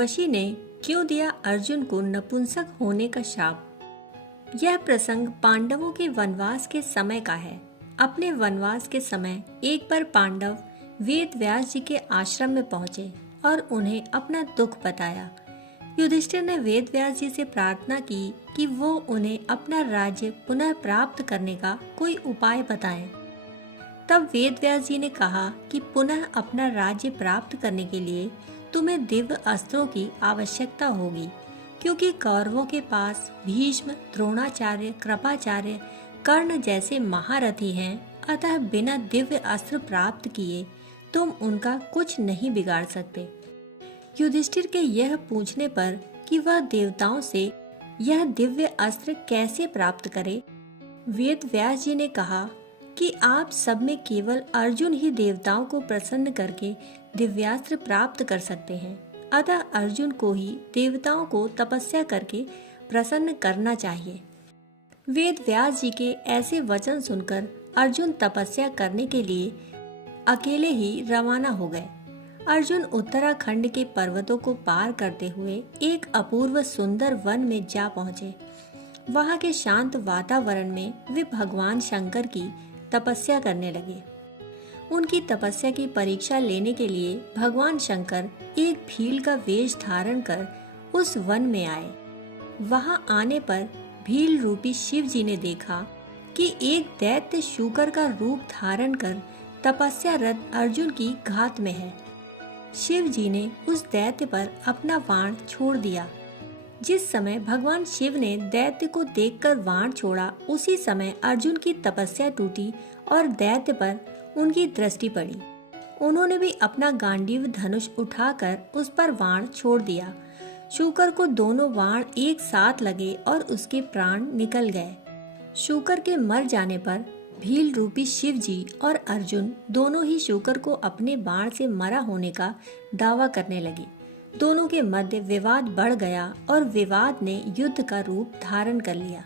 उर्वशी ने क्यों दिया अर्जुन को नपुंसक होने का शाप। यह प्रसंग पांडवों के वनवास के समय का है। अपने वनवास के समय एक बार पांडव वेद व्यास जी के आश्रम में पहुंचे और उन्हें अपना दुख बताया। युधिष्ठिर ने वेद व्यास जी से प्रार्थना की कि वो उन्हें अपना राज्य पुनः प्राप्त करने का कोई उपाय बताएं। तब वेद व्यास जी ने कहा कि पुनः अपना राज्य प्राप्त करने के लिए तुम्हें दिव्य अस्त्रों की आवश्यकता होगी, क्योंकि कौरवों के पास भीष्म, द्रोणाचार्य, कृपाचार्य, कर्ण जैसे महारथी हैं। अतः बिना दिव्य अस्त्र प्राप्त किए तुम उनका कुछ नहीं बिगाड़ सकते। युधिष्ठिर के यह पूछने पर कि वह देवताओं से यह दिव्य अस्त्र कैसे प्राप्त करे, वेद व्यास जी ने कहा कि आप सब में केवल अर्जुन ही देवताओं को प्रसन्न करके दिव्यास्त्र प्राप्त कर सकते हैं। अतः अर्जुन को ही देवताओं को तपस्या करके प्रसन्न करना चाहिए। वेद व्यास जी के ऐसे वचन सुनकर अर्जुन तपस्या करने के लिए अकेले ही रवाना हो गए। अर्जुन उत्तराखंड के पर्वतों को पार करते हुए एक अपूर्व सुंदर वन में जा पहुंचे। वहां के शांत वातावरण में वे भगवान शंकर की तपस्या करने लगे। उनकी तपस्या की परीक्षा लेने के लिए भगवान शंकर एक भील का वेश धारण कर उस वन में आए। वहां आने पर भील रूपी शिव जी ने देखा कि एक दैत्य शूकर का रूप धारण कर तपस्यारत अर्जुन की घात में है। शिव जी ने उस दैत्य पर अपना बाण छोड़ दिया। जिस समय भगवान शिव ने दैत्य को देखकर बाण छोड़ा, उसी समय अर्जुन की तपस्या टूटी और दैत्य पर उनकी दृष्टि पड़ी। उन्होंने भी अपना गांडीव धनुष उठाकर उस पर बाण छोड़ दिया। शूकर को दोनों बाण एक साथ लगे और उसके प्राण निकल गए। शूकर के मर जाने पर भील रूपी शिव जी और अर्जुन दोनों ही शूकर को अपने बाण से मरा होने का दावा करने लगे। दोनों के मध्य विवाद बढ़ गया और विवाद ने युद्ध का रूप धारण कर लिया।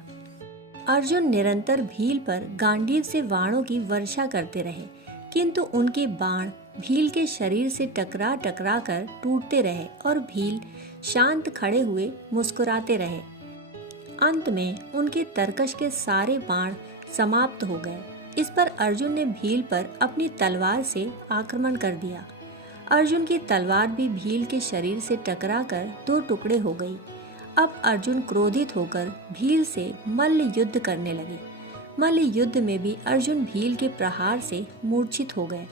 अर्जुन निरंतर भील पर गांडीव से बाणों की वर्षा करते रहे, किंतु उनके बाण भील के शरीर से टकरा टकरा कर टूटते रहे और भील शांत खड़े हुए मुस्कुराते रहे। अंत में उनके तरकश के सारे बाण समाप्त हो गए। इस पर अर्जुन ने भील पर अपनी तलवार से आक्रमण कर दिया। अर्जुन की तलवार भी भील के शरीर से टकराकर दो टुकड़े हो गई। अब अर्जुन क्रोधित होकर भील से मल्ल युद्ध करने लगे। मल्ल युद्ध में भी अर्जुन भील के प्रहार से मूर्छित हो गए।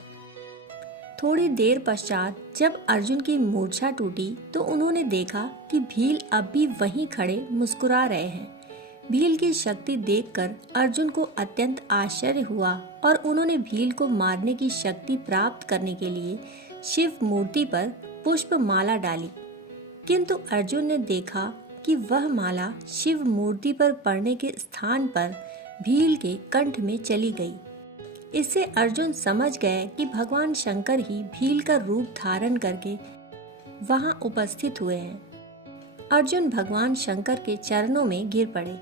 थोड़ी देर पश्चात जब अर्जुन की मूर्छा टूटी तो उन्होंने देखा कि भील अब भी वहीं खड़े मुस्कुरा रहे हैं। भील की शक्ति देखकर अर्जुन को अत्यंत आश्चर्य हुआ और उन्होंने भील को मारने की शक्ति प्राप्त करने के लिए शिव मूर्ति पर पुष्प माला डाली, किंतु अर्जुन ने देखा कि वह माला शिव मूर्ति पर पड़ने के स्थान पर भील के कंठ में चली गई। इससे अर्जुन समझ गए कि भगवान शंकर ही भील का रूप धारण करके वहां उपस्थित हुए हैं। अर्जुन भगवान शंकर के चरणों में गिर पड़े।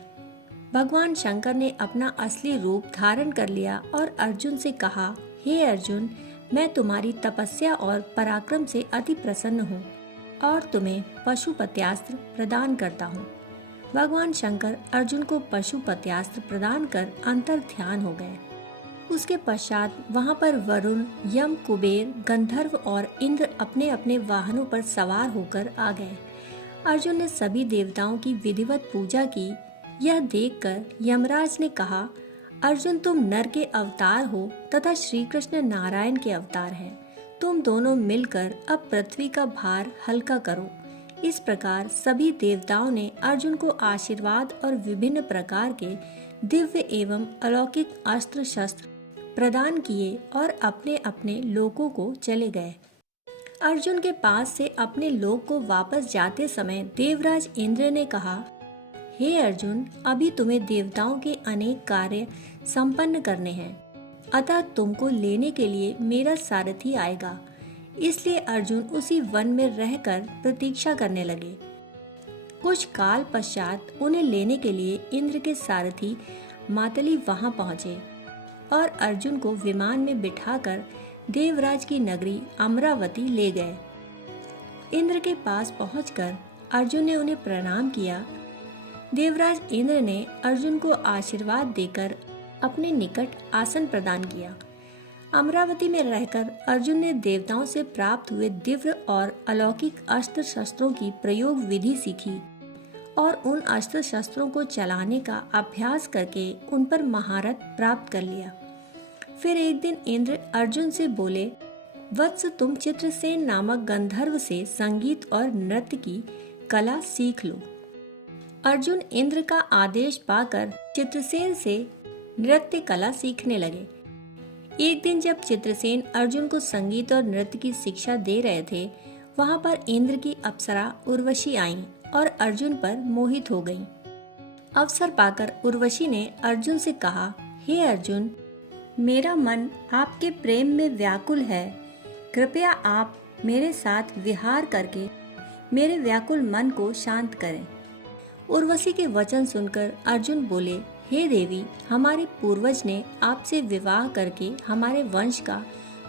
भगवान शंकर ने अपना असली रूप धारण कर लिया और अर्जुन से कहा, हे अर्जुन, मैं तुम्हारी तपस्या और पराक्रम से अति प्रसन्न हूँ और तुम्हें पशुपत्यास्त्र प्रदान करता हूँ। भगवान शंकर अर्जुन को पशुपत्यास्त्र प्रदान कर अंतर ध्यान हो गए। उसके पश्चात वहां पर वरुण, यम, कुबेर, गंधर्व और इंद्र अपने अपने वाहनों पर सवार होकर आ गए। अर्जुन ने सभी देवताओं की विधिवत पूजा की। यह देखकर यमराज ने कहा, अर्जुन, तुम नर के अवतार हो तथा श्री कृष्ण नारायण के अवतार हैं। तुम दोनों मिलकर अब पृथ्वी का भार हल्का करो। इस प्रकार सभी देवताओं ने अर्जुन को आशीर्वाद और विभिन्न प्रकार के दिव्य एवं अलौकिक अस्त्र शस्त्र प्रदान किए और अपने अपने लोकों को चले गए। अर्जुन के पास से अपने लोक को वापस जाते समय देवराज इंद्र ने कहा, हे अर्जुन, अभी तुम्हें देवताओं के अनेक कार्य संपन्न करने हैं, अतः तुमको लेने के लिए मेरा सारथी आएगा। इसलिए अर्जुन उसी वन में रहकर प्रतीक्षा करने लगे। कुछ काल पश्चात उन्हें लेने के लिए इंद्र के सारथी मातली वहां पहुंचे और अर्जुन को विमान में बिठाकर देवराज की नगरी अमरावती ले गए। इंद्र के पास पहुंचकर अर्जुन ने उन्हें प्रणाम किया। देवराज इंद्र ने अर्जुन को आशीर्वाद देकर अपने निकट आसन प्रदान किया। अमरावती में रहकर अर्जुन ने देवताओं से प्राप्त हुए दिव्य और अलौकिक अस्त्र शस्त्रों की प्रयोग विधि सीखी और उन अस्त्र शस्त्रों को चलाने का अभ्यास करके उन पर महारत प्राप्त कर लिया। फिर एक दिन इंद्र अर्जुन से बोले, वत्स, तुम चित्रसेन नामक गंधर्व से संगीत और नृत्य की कला सीख लो। अर्जुन इंद्र का आदेश पाकर चित्रसेन से नृत्य कला सीखने लगे। एक दिन जब चित्रसेन अर्जुन को संगीत और नृत्य की शिक्षा दे रहे थे, वहां पर इंद्र की अप्सरा उर्वशी आईं और अर्जुन पर मोहित हो गईं। अवसर पाकर उर्वशी ने अर्जुन से कहा, हे अर्जुन, मेरा मन आपके प्रेम में व्याकुल है। कृपया आप मेरे साथ विहार करके मेरे व्याकुल मन को शांत करें। उर्वशी के वचन सुनकर अर्जुन बोले, हे देवी, हमारे पूर्वज ने आपसे विवाह करके हमारे वंश का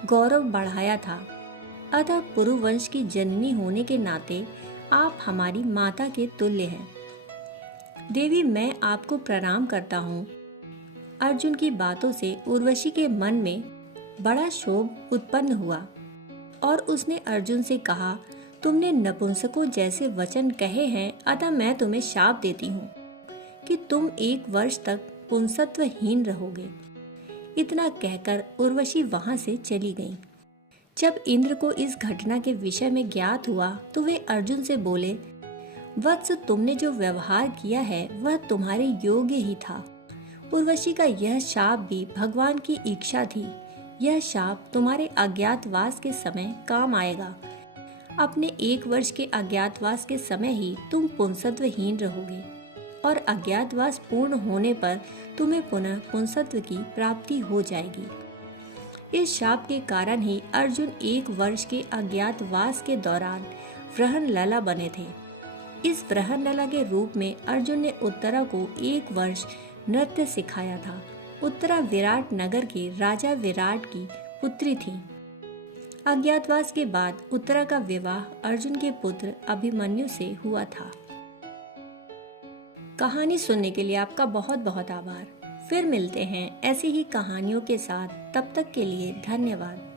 गौरव बढ़ाया था। अतः पुरुवंश की जननी होने के नाते आप हमारी माता के तुल्य हैं। देवी, मैं आपको प्रणाम करता हूँ। अर्जुन की बातों से उर्वशी के मन में बड़ा क्षोभ उत्पन्न हुआ और उसने अर्जुन से कहा, तुमने नपुंसकों जैसे वचन कहे हैं, अतः मैं तुम्हें शाप देती हूँ कि तुम 1 वर्ष तक पुंसत्वहीन रहोगे। इतना कहकर उर्वशी वहां से चली गईं। जब इंद्र को इस घटना के विषय में ज्ञात हुआ तो वे अर्जुन से बोले, वत्स, तुमने जो व्यवहार किया है वह तुम्हारे योग्य ही था। उर्वशी का यह शाप भी भगवान की इच्छा थी। यह शाप तुम्हारे अज्ञातवास के समय काम आएगा। अपने 1 वर्ष के अज्ञातवास के समय ही तुम पुंसत्वहीन रहोगे और अज्ञातवास पूर्ण होने पर तुम्हें पुनः पुंसत्व की प्राप्ति हो जाएगी। इस शाप के कारण ही अर्जुन 1 वर्ष के अज्ञातवास के दौरान वृहणलला बने थे। इस वृहणलला के रूप में अर्जुन ने उत्तरा को 1 वर्ष नृत्य सिखाया था। उत्तरा विराट नगर के राजा विराट की पुत्री थी। अज्ञातवास के बाद उत्तरा का विवाह अर्जुन के पुत्र अभिमन्यु से हुआ था। कहानी सुनने के लिए आपका बहुत बहुत आभार। फिर मिलते हैं ऐसी ही कहानियों के साथ। तब तक के लिए धन्यवाद।